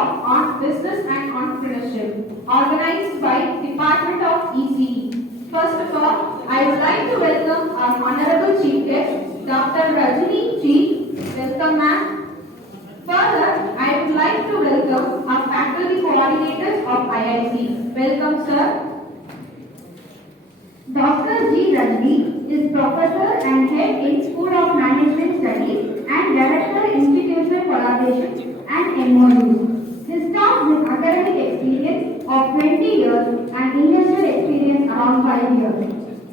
talk on business and entrepreneurship, organized by Department of ECE. First of all, I would like to welcome our Honorable Chief Guest, Dr. Rajini G. Welcome, ma'am. Further, I would like to welcome our faculty coordinators of IIT. Welcome, sir. Dr. G. Rajni is Professor and Head in School of Management Studies and Director Institutional Collaboration and MOU. His staff with academic experience of 20 years and industrial experience around 5 years.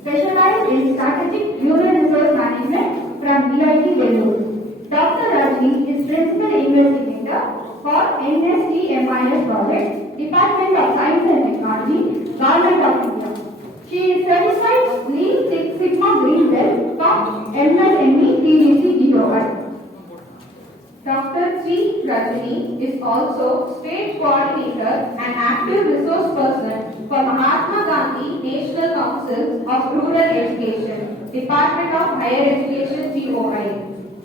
Specialized in strategic human resource management from EIT Delhi. Dr. Rajni is Principal Investigator for NSTMIS project, Department of Science and Technology, Government of India. She is certified Lean Six Sigma Green Belt from MSME TDC GOI. Dr. G. Rajini is also State Coordinator and Active Resource Person for Mahatma Gandhi National Council of Rural Education, Department of Higher Education GOI.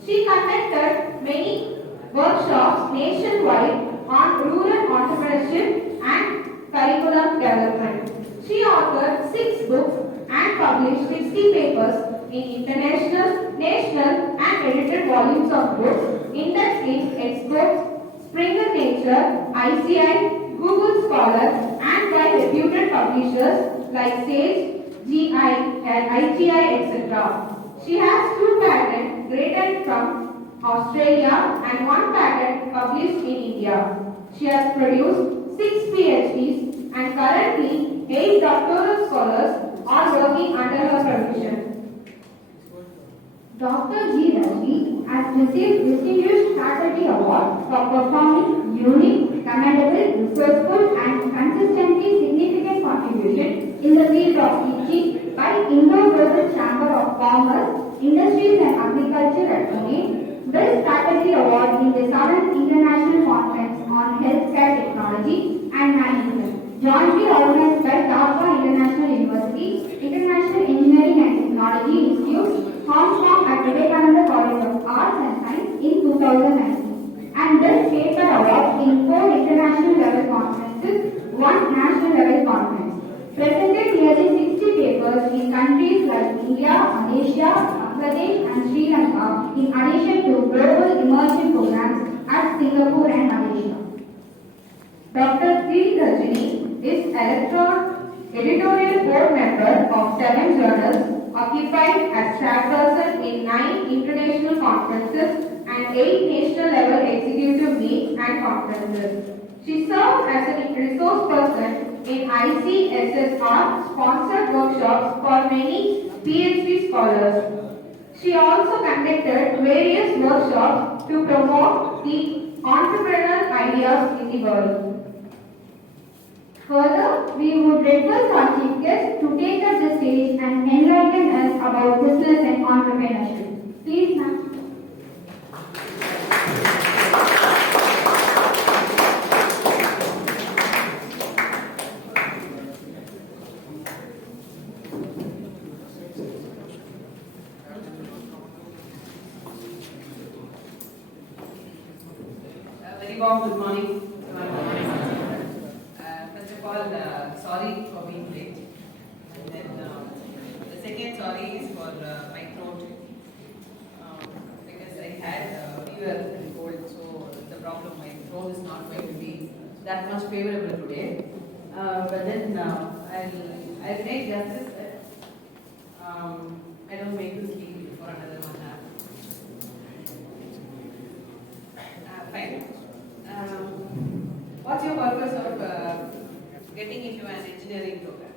She conducted many workshops nationwide on rural entrepreneurship and curriculum development. She authored 6 books and published 60 papers in international, national and edited volumes of books in the State Exports, Springer Nature, ICI, Google Scholar and by reputed publishers like Sage, GI and IGI, etc. She has 2 patents granted from Australia and 1 patent published in India. She has produced 6 PhDs and currently 8 doctoral scholars are working under her supervision. Dr. G. Rajni has received distinguished faculty award for performing unique, commendable, resourceful and consistently significant contribution in the field of teaching by Indo-Brazil Chamber of Commerce, Industries and Agriculture at Pune, Best Faculty Award in the 7th International Conference on Healthcare Technology and Management, jointly organized by Dhaka International University, International Engineering and Technology Institute, Hong Kong at Vivekananda College of Arts and Science in 2019, and Best Paper Award in 4 international level conferences, 1 national level conference. Presented nearly 60 papers in countries like India, Malaysia, Bangladesh and Sri Lanka, in addition to global immersion programs at Singapore and Malaysia. Dr. G. Rajini is editorial board member of 7 journals, occupied as chairperson in 9 international conferences and 8 national level executive meets and conferences. She served as a resource person in ICSSR sponsored workshops for many PhD scholars. She also conducted various workshops to promote the entrepreneurial ideas in the world. Further, we would request our chief guest to take up the stage and enlighten us about business and entrepreneurship. Please, ma'am. Very warm good morning. First of all, sorry for being late. And then the second sorry is for my throat, because I had fever and cold, so the problem, my throat is not going to be that much favorable today. But then I'll make justice that I don't make you sleep for another 1 hour. Fine. What's your purpose of getting into an engineering program?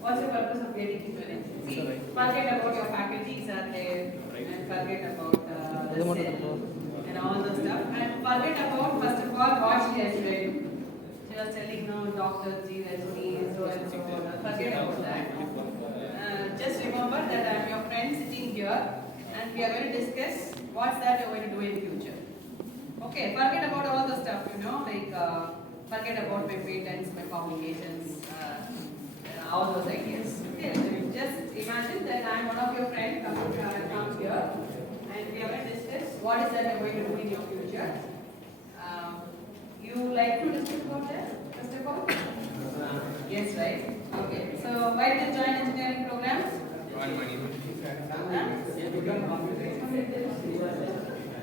What's your purpose of getting into an engineering? See, forget about your faculties are there, and forget about the cell and all the stuff, and forget about, first of all, what she has read. She was telling, no, Dr. G. Rajni, so and so on. Forget about that. Just remember that I am your friend sitting here, and we are going to discuss what's that you're going to do in future. Okay, forget about all the stuff, like forget about my patents, my publications, all those ideas. Okay, just imagine that I'm one of your friends come here, and we are going to discuss what is that you're going to do in your future? You like to discuss about that, first of all? Yes, right? Okay. So why did you join engineering programs?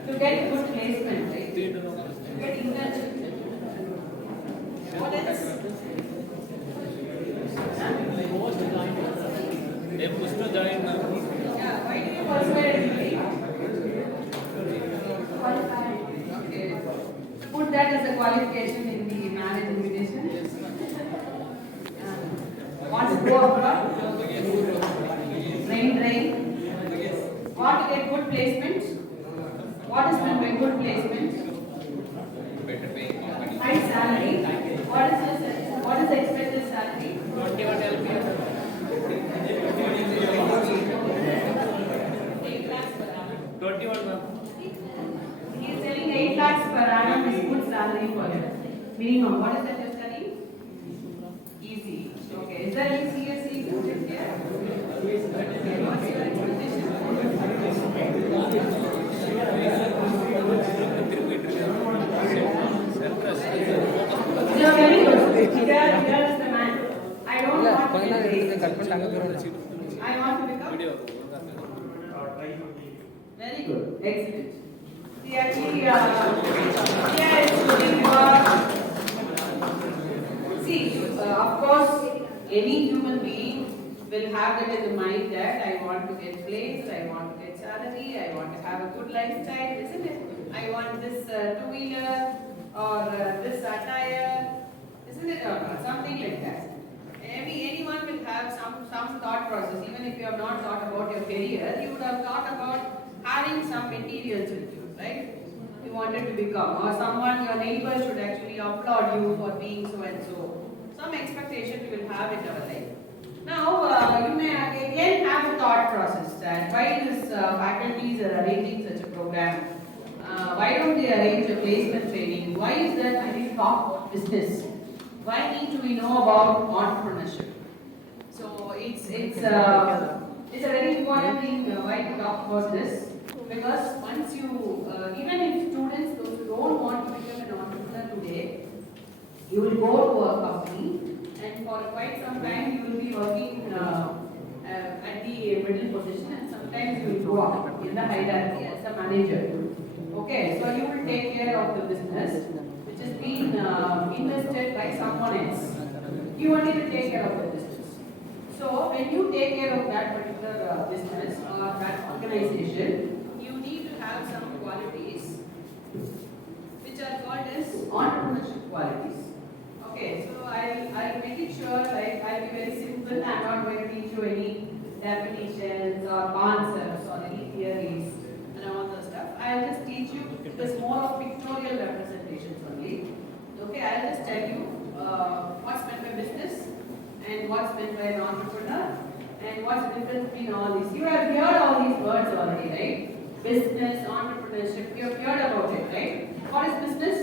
To get good placement, right? To get internship. What else? They pushed to join. Yeah, why do you persuade? Qualified. Okay. Put that as a qualification in the marriage invitation. Want to go abroad? Train. Want to get good placement? What is meant by good placement? Better paying company. High salary. What is the expected salary? 21 LPS. 8 lakhs per annum. 21 ma'am. He is telling 8 lakhs per annum is good salary for him. Minimum. What is that you're studying? Easy. Okay. Is there any CSE subject here? Okay. What's your expectation? You're very good. Here is the man. I don't want to get raised. I want to become. Very good. Excellent. See, actually, here is putting of course, any human being will have that in the mind that I want to get placed, I want to get salary, I want to have a good lifestyle, isn't it? I want this two-wheeler or this attire, isn't it? Or something like that. Anyone will have some thought process. Even if you have not thought about your career, you would have thought about having some materials with you, right? You wanted to become, or someone, your neighbor should actually applaud you for being so and so. Some expectation you will have in our life. Now, you may again have a thought process that why these faculties are arranging such a program. Why don't they arrange a placement training? Why is that I need to talk about business? Why need to we know about entrepreneurship? So it's a very important thing why to talk about this, because once you even if students those who don't want to become an entrepreneur today, you will go to a company and for quite some time you will be working at the middle position, and sometimes you will go up in the hierarchy as a manager. Okay, so you will take care of the business which has been invested by someone else. You only will take care of the business. So when you take care of that particular business or that organization, you need to have some qualities which are called as entrepreneurship qualities. Okay, so I'll make it sure I'll be very simple. I'm not going to teach you any definitions or concepts or any theories and all the stuff. I'll just teach you this more of pictorial representations only. Okay, I'll just tell you what's meant by business and what's meant by an entrepreneur and what's the difference between all these. You have heard all these words already, right? Business, entrepreneurship, you have heard about it, right? What is business?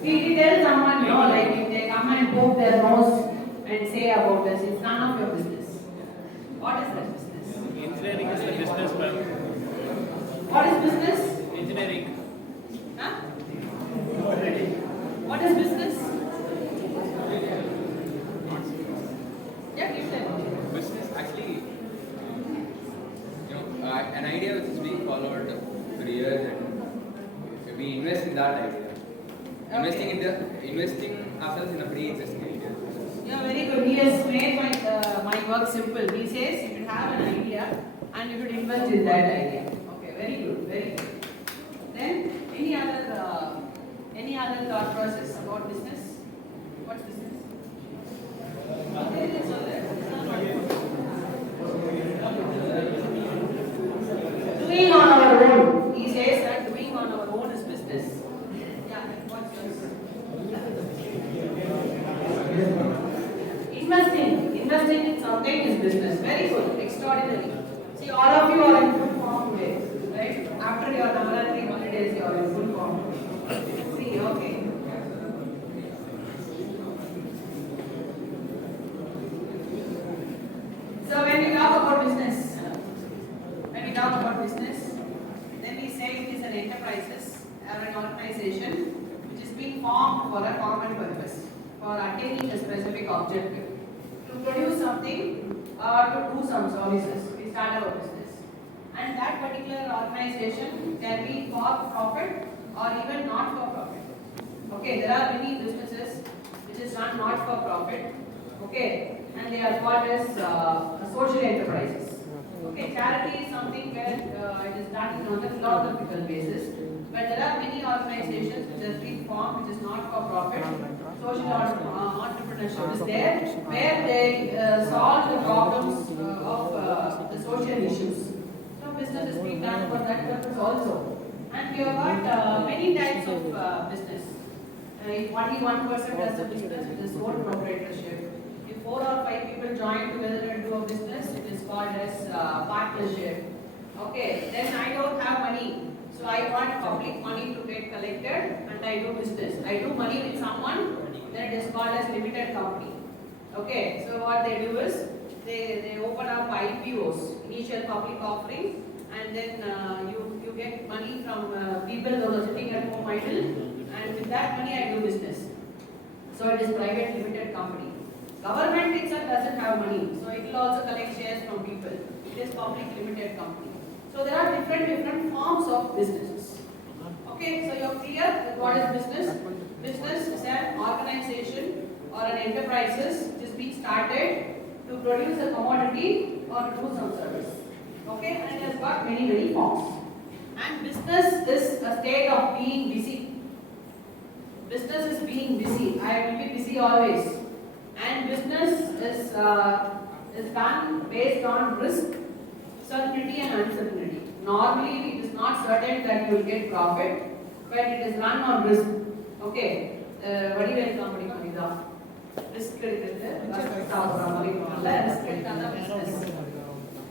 We tell someone, you know, like if they come and poke their nose and say about this, it's none of your business. What is that business? Engineering is the business, ma'am. What is business? Engineering. Huh? What is business? Yeah, you tell. Business actually, an idea which is being followed for years, and we invest in that idea. Okay. Investing ourselves in a pre-existing idea. Yeah, very good. He has made my work simple. He says you should have an idea and you should invest in that idea. Okay, very good, very good. Then any other thought process about business? What's business? Doing on our own. He says that doing on our own is business. Yeah, what's yours? Investing in something is business. Very good, extraordinary. See, all of you are in good form today, right? After your Navaratri holidays, you are in good form. See, okay. So when we talk about business, when we talk about business, then we say it is an enterprises or an organization which is being formed for a common purpose, for attaining a specific objective, to produce something or to do some services. We start our business, and that particular organization can be for profit or even not for profit. Okay, there are many businesses which is not for profit. Okay, and they are called as social enterprises. Okay, charity is something where it is done on a philosophical basis, but there are many organizations which have been formed which is not for profit. Social entrepreneurship is there, where they solve the problems of the social issues. So business is being done for that purpose also. And we have got many types of business. If only one person does the business, it is sole proprietorship. If 4 or 5 people join together and do a business, it is called as partnership. Okay, then I don't have money, so I want public money to get collected, and I do business. I do money with someone, then it is called as limited company. Okay, so what they do is they open up IPOs, initial public offering, and then you get money from people who are sitting at home idle. And with that money I do business. So it is private limited company. Government itself doesn't have money, so it will also collect shares from people. It is public limited company. So there are different forms of businesses. Okay, so you are clear with what is business? Business is an organization or an enterprises which is being started to produce a commodity or to do some service. Okay, and it has got many forms. And business is a state of being busy. Business is being busy. I will be busy always. And business is done based on risk, certainty and uncertainty. Normally it is not certain that you will get profit, but it is run on risk. Okay. Vadivel company panida. Risk business.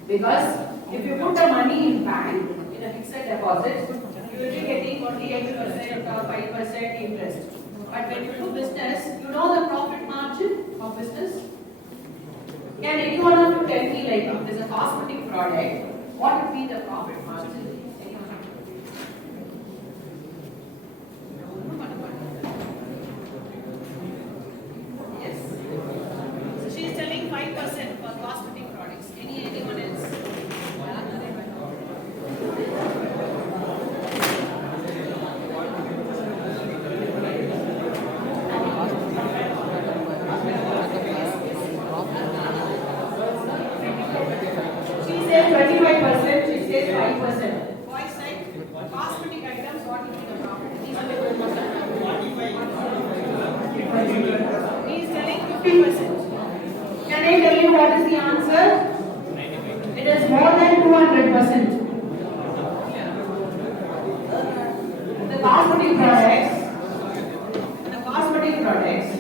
Because if you put the money in bank in a fixed deposit, you will be getting only 8% or 5% interest. But when you do business, you know the profit margin of business? Can any one of you tell me, like, if there is a cosmetic product, what would be the profit margin? Yes. So she is telling 5% for cosmetic products. Anyone else? She says 25%, she says 5%. Boys said cosmetic items, what will be the profit? He is telling 50%. Can I tell you what is the answer? It is more than 200%. The cosmetic products,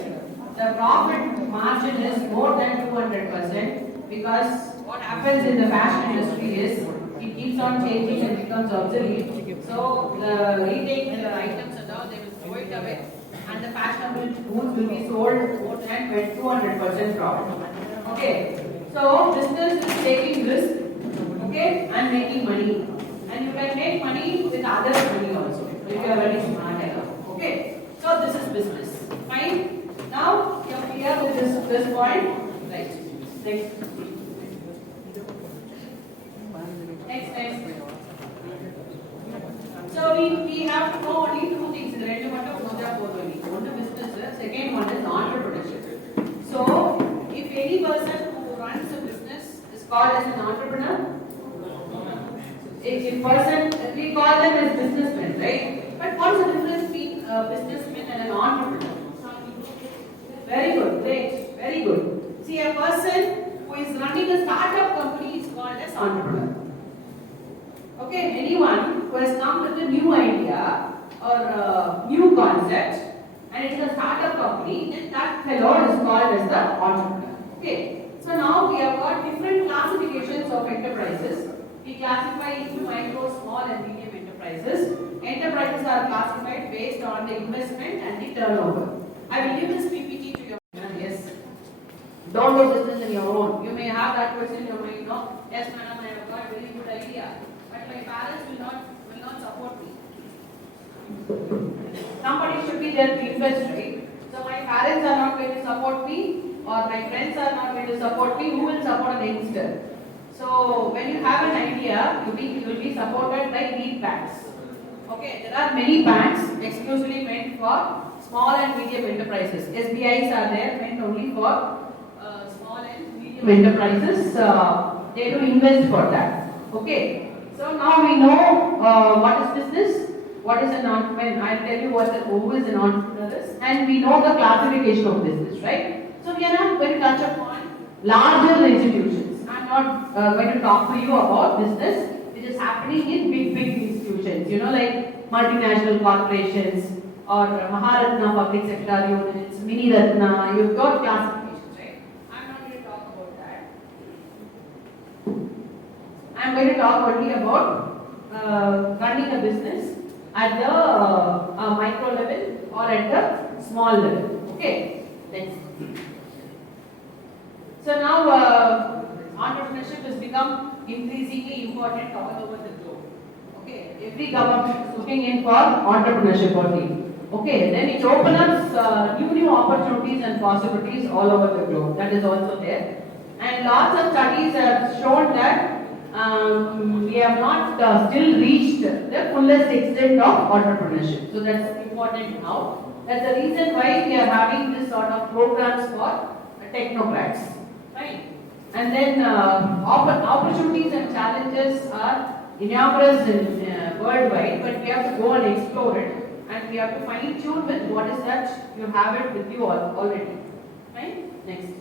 the profit margin is more than 200%, because what happens in the fashion industry is it keeps on changing and becomes obsolete. So the retake the items and all, they will throw it away, and the fashionable goods will be sold more than 200% profit. Okay. So business is taking risk, okay, and making money. And you can make money with others' money also, if you are very smart enough. Okay. So this is business. Fine. Now you are clear with this point. Right. Next. So we have to know only 2 things. One is business, second one is entrepreneurship. So if any person who runs a business is called as an entrepreneur, if person, we call them as businessmen, right? But what's the difference between a businessman and an entrepreneur? Very good, great, very good. See, a person who is running a startup company is called as entrepreneur. Okay, anyone who has come with a new idea or a new concept and it is a startup company, then that fellow is called as the entrepreneur. Okay, so now we have got different classifications of enterprises. We classify into micro, small and medium enterprises. Enterprises are classified based on the investment and the turnover. I will give this PPT to you. Yes. Don't do business in your own. You may have that question in your mind. No. Yes, madam, I have got very good idea. But will not support me. Somebody should be there to invest, right? So my parents are not going to support me, or my friends are not going to support me. Who will support an youngster? So when you have an idea, you will be supported by lead banks. Okay, there are many banks exclusively meant for small and medium enterprises. SBIs are there meant only for small and medium enterprises. They do invest for that. Okay, so now we know what is business, what is an entrepreneur. I'll tell you who is an entrepreneur is, and we know the classification of business, right? So we are not going to touch upon larger institutions. I'm not going to talk to you about business which is happening in big institutions, you know, like multinational corporations or Maharatna public sector units, Mini Ratna. You've got classifications, right? I'm not going to talk about that. I'm going to talk only about running a business at the micro level or at the small level. Okay, next. So now entrepreneurship has become increasingly important all over the globe. Okay, every government is looking in for entrepreneurship only. Okay, then it opens up new opportunities and possibilities all over the globe. That is also there. And lots of studies have shown that we have not still reached the fullest extent of entrepreneurship. So that's important now. That's the reason why we are having this sort of programs for technocrats. Right? And then opportunities and challenges are enormous worldwide, but we have to go and explore it, and we have to fine tune with what is that you have it with you already. Right? Next.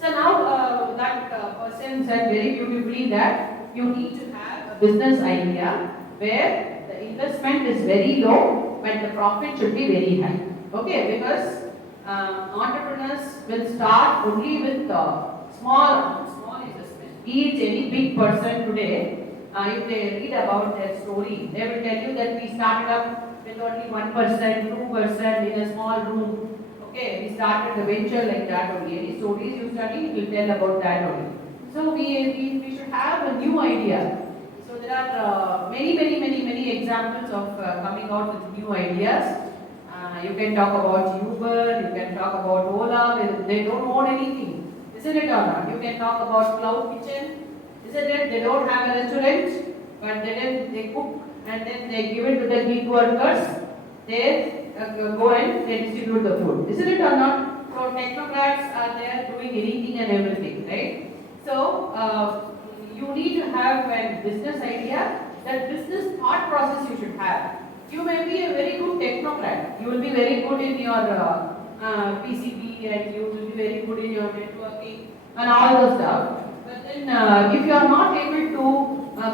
So now that person said very beautifully that you need to have a business idea where the investment is very low, but the profit should be very high. Okay, because entrepreneurs will start only with small investment. Be it any big person today, if they read about their story, they will tell you that we started up with only 1%, 2% in a small room. Okay, we started the venture like that only. Any stories you study will tell about that only. So we should have a new idea. So there are many examples of coming out with new ideas. You can talk about Uber, you can talk about Ola. They don't own anything, isn't it or not? You can talk about Cloud Kitchen, isn't it? They don't have a restaurant, but they cook and then they give it to the gig workers. They go and they distribute the food, isn't it or not? So technocrats are there doing anything and everything, right? So you need to have a business idea. That business thought process you should have. You may be a very good technocrat. You will be very good in your PCB, and you will be very good in your networking and all those stuff. But then if you are not able to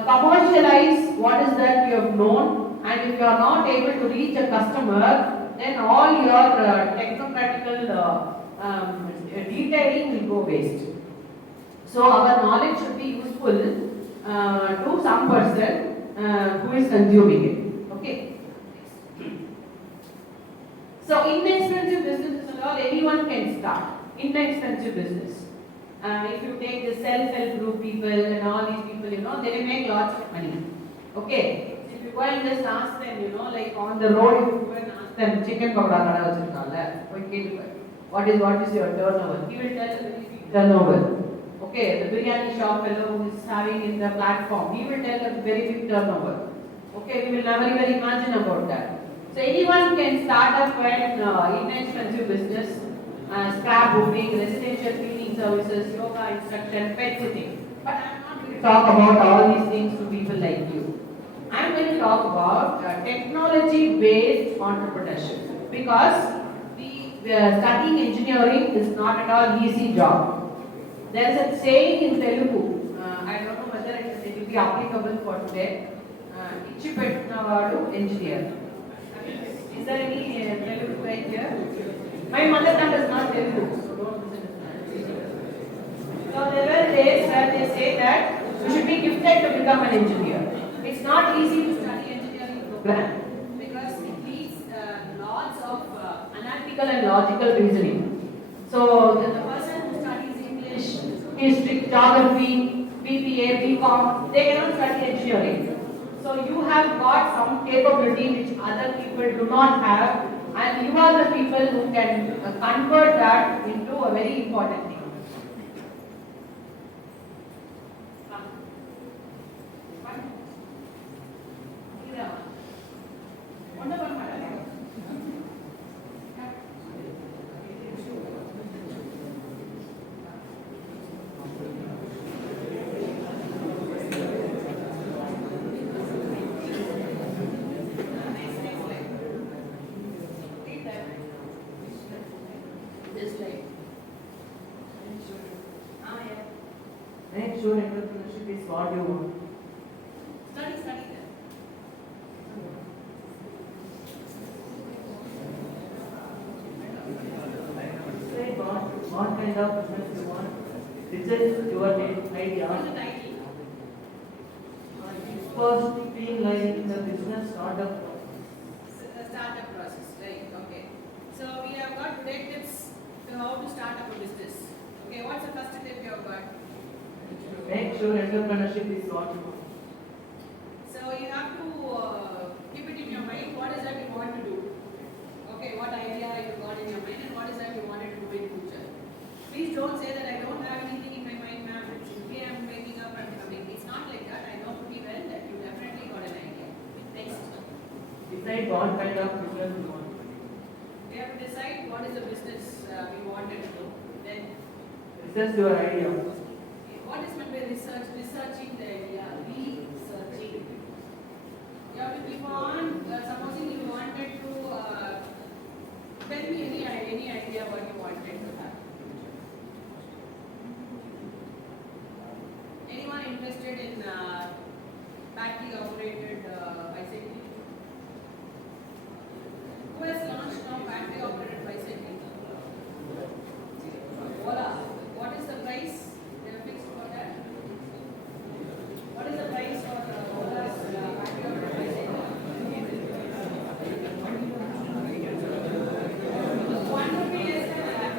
commercialize what is that you have known, and if you are not able to reach a customer, then all your technocratical detailing will go waste. So our knowledge should be useful to some person who is consuming it. Okay. So inexpensive businesses and all, anyone can start. Inexpensive business. If you take the self-help group people and all these people, you know, they will make lots of money. Okay. So if you go and just ask them, you know, like on the road, if you go and ask them, chicken pakda kada vachirukalla, what is your turnover? He will tell a very big turnover. Okay, the biryani shop fellow who is having in the platform, he will tell a very big turnover. Okay, we will never even imagine about that. So anyone can start up an inexpensive business, scrapbooking, residential cleaning services, yoga instruction, pet sitting. But I am not going to talk about all these things to people like you. I am going to talk about technology-based entrepreneurship, because studying engineering is not at all easy job. There is a saying in Telugu, I don't know whether it will be applicable for today. Ichipetnavadu engineer. Is there any Telugu right here? My mother tongue is not Telugu, so don't misunderstand. So there were days where they say that you should be gifted to become an engineer. It's not easy to study engineering program because it needs lots of analytical and logical reasoning. So the person who studies English, history, geography, BP, BBA, BCom, they cannot study engineering. So you have got some capability which other people do not have, and you are the people who can convert that into a very important thing. Make sure entrepreneurship is what you want. Study then. Decide what kind of business you want. This is your idea. What is the title? First, feel like the business startup. Startup process, right? Okay. So we have got great tips to how to start up a business. Okay, what's the first tip you have got? Make sure entrepreneurship is what you want. So you have to keep it in your mind. What is that you want to do? Okay, what idea you got in your mind and what is that you wanted to do in future? Please don't say that I don't have anything in my mind, ma'am. Simply I'm waking up and coming. It's not like that. I know pretty well that you definitely got an idea. Next. Decide what kind of business you want. We have to decide what is the business we wanted to do. Then This is your idea. what is meant by research? Researching the idea. Researching. You have to keep on. Supposing you wanted to tell me any idea what you wanted to have. Anyone interested in battery operated bicycle? Who has launched now battery operated bicycle? Ola. What is the price? They have fixed for that. What is the price for Ola's battery operated bicycle? 1 rupee less than that.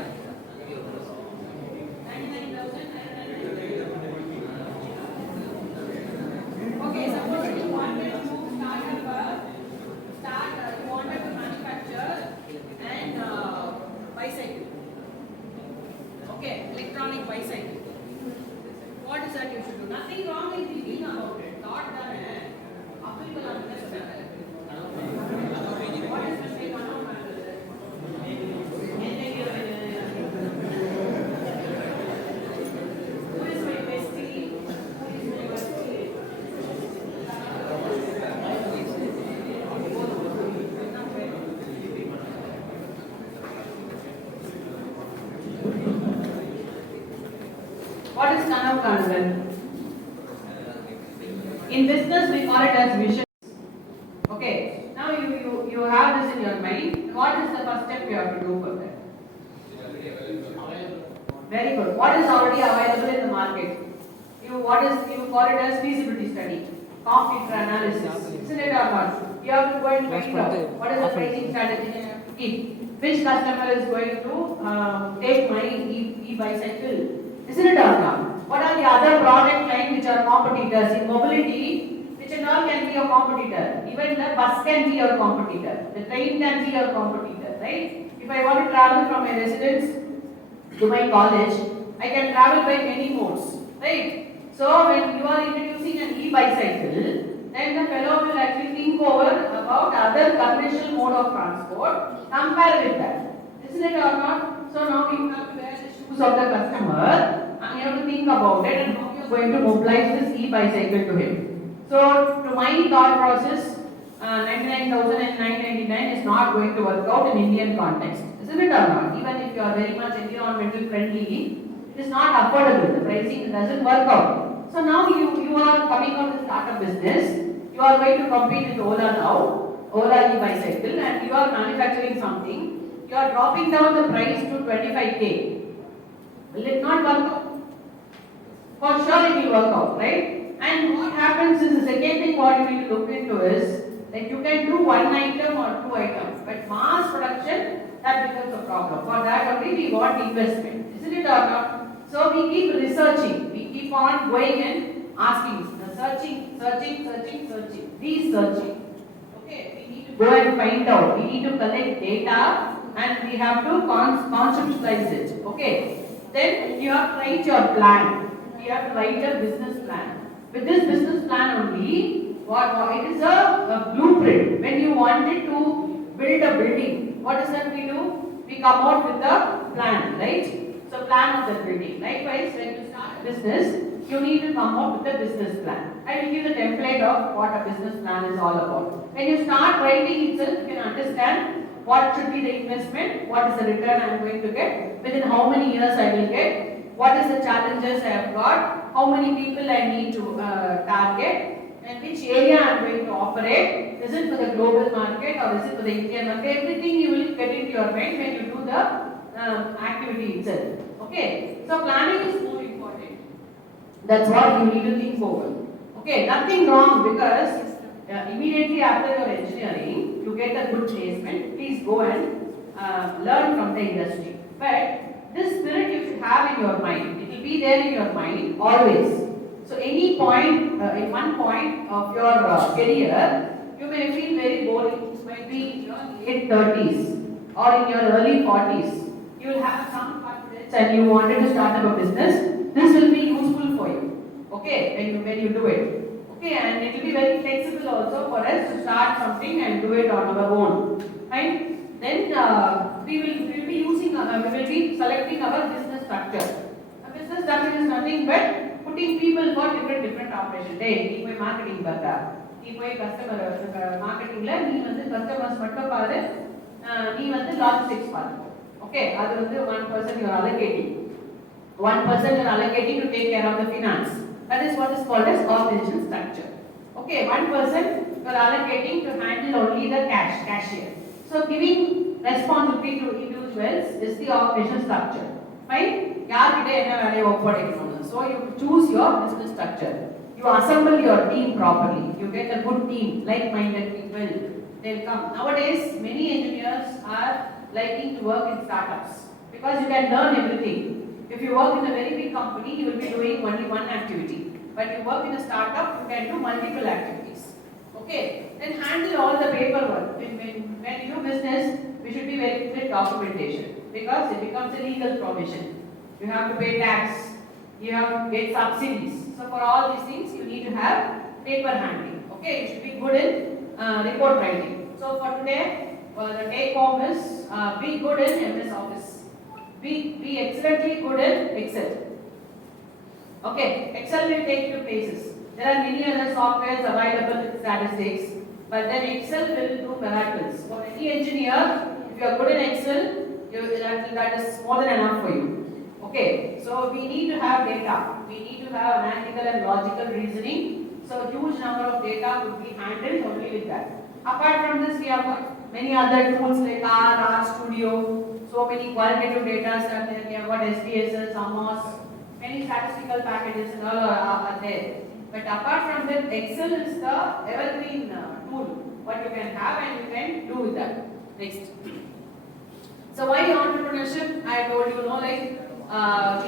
99,999. Okay, suppose you wanted to you wanted to manufacture and bicycle. Okay, electronic bicycle. What is that you should do? Nothing wrong in thinking about it. Thought that applicable on this matter. What is mistake on our matter? Who is my bestie? Who is my bestie? What is Kanav Kanvan? In business, we call it as vision. Okay, now you have this in your mind. What is the first step you have to do for that? Very good. What is already available in the market? You call it as feasibility study, competitor analysis, isn't it or not? You have to go and find out what is the pricing strategy you have to keep. Which customer is going to take my e-bicycle? Isn't it or not? What are the other product lines which are competitors in mobility? Which and all can be your competitor. Even the bus can be your competitor. The train can be your competitor, right? If I want to travel from my residence to my college, I can travel by many modes, right? So when you are introducing an e-bicycle, then the fellow will actually think over about other conventional mode of transport, compare with that. Isn't it or not? So now you have to wear the shoes of the customer and you have to think about it and how you are going to mobilize this e-bicycle to him. So to my thought process, 99,999 is not going to work out in Indian context. Isn't it or not? Even if you are very much environmental friendly, it is not affordable. The pricing doesn't work out. So now you are coming out with startup business. You are going to compete with Ola now, Ola e-bicycle, and you are manufacturing something. You are dropping down the price to 25K. Will it not work out? For sure it will work out, right? And what happens is the second thing what you need to look into is that you can do one item or two items, but mass production, that becomes a problem. For that only we want investment, isn't it or not? So we keep researching, we keep on going and asking, searching, researching. Okay, we need to go and find out. We need to collect data and we have to conceptualize it. Okay, then you have to write your plan. You have to write a business plan. With this business plan only, it is a blueprint. When you wanted to build a building, what is that we do? We come out with a plan, right? So plan of the building. Likewise, when you start a business, you need to come out with a business plan. I will give the template of what a business plan is all about. When you start writing itself, you can understand what should be the investment, what is the return I am going to get, within how many years I will get, what is the challenges I have got, how many people I need to target, and which area I am going to operate. Is it for the global market or is it for the Indian market? Everything you will get into your mind when you do the activity itself. Okay, so planning is more important. That's what you need to think over. Okay, nothing wrong because immediately after your engineering, you get a good placement. Please go and learn from the industry. But this spirit you should have in your mind. It will be there in your mind always. So any point, in one point of your career, you may feel very boring. It might be in your late 30s or in your early 40s. You will have some confidence and you wanted to start up a business. This will be useful for you. Okay, when you do it. Okay, and it will be very flexible also for us to start something and do it on our own. Right? Then we will be selecting our business structure. A business structure is nothing but putting people for different operations. Hey, you marketing bata. You customer marketing la, you customers mattum paaru, you logistics paaru. Okay, that is 1% you are allocating. 1% you are allocating to take care of the finance. That is what is called as organization structure. Okay, 1% you are allocating to handle only the cashier. So giving responsibility to individuals is the organization structure. Fine? So you choose your business structure. You assemble your team properly. You get a good team, like-minded people. They'll come. Nowadays, many engineers are liking to work in startups because you can learn everything. If you work in a very big company, you will be doing only one activity. But you work in a startup, you can do multiple activities. Okay? Then handle all the paperwork. When you do business, we should be very clear documentation because it becomes a legal provision. You have to pay tax. You have to get subsidies. So for all these things, you need to have paper handling. Okay? You should be good in report writing. So for today, the take home is be good in MS Office. Be excellently good in Excel. Okay, Excel will take you to places. There are many other softwares available with statistics, but then Excel will do miracles. For any engineer, if you are good in Excel, that is more than enough for you. Okay, so we need to have data. We need to have analytical and logical reasoning. So huge number of data could be handled only with that. Apart from this, we have got many other tools like R Studio, so many qualitative data are there. We have got SPSS, AMOS, many statistical packages and all are there. But apart from that, Excel is the evergreen tool, what you can have and you can do with that. Next. So why entrepreneurship? I told you, we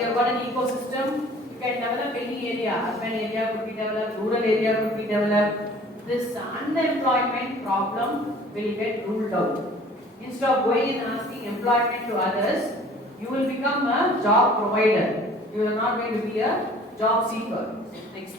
have got an ecosystem. You can develop any area. Urban area could be developed, rural area could be developed. This unemployment problem will get ruled out. Instead of going and asking employment to others, you will become a job provider. You are not going to be a job seeker. Next.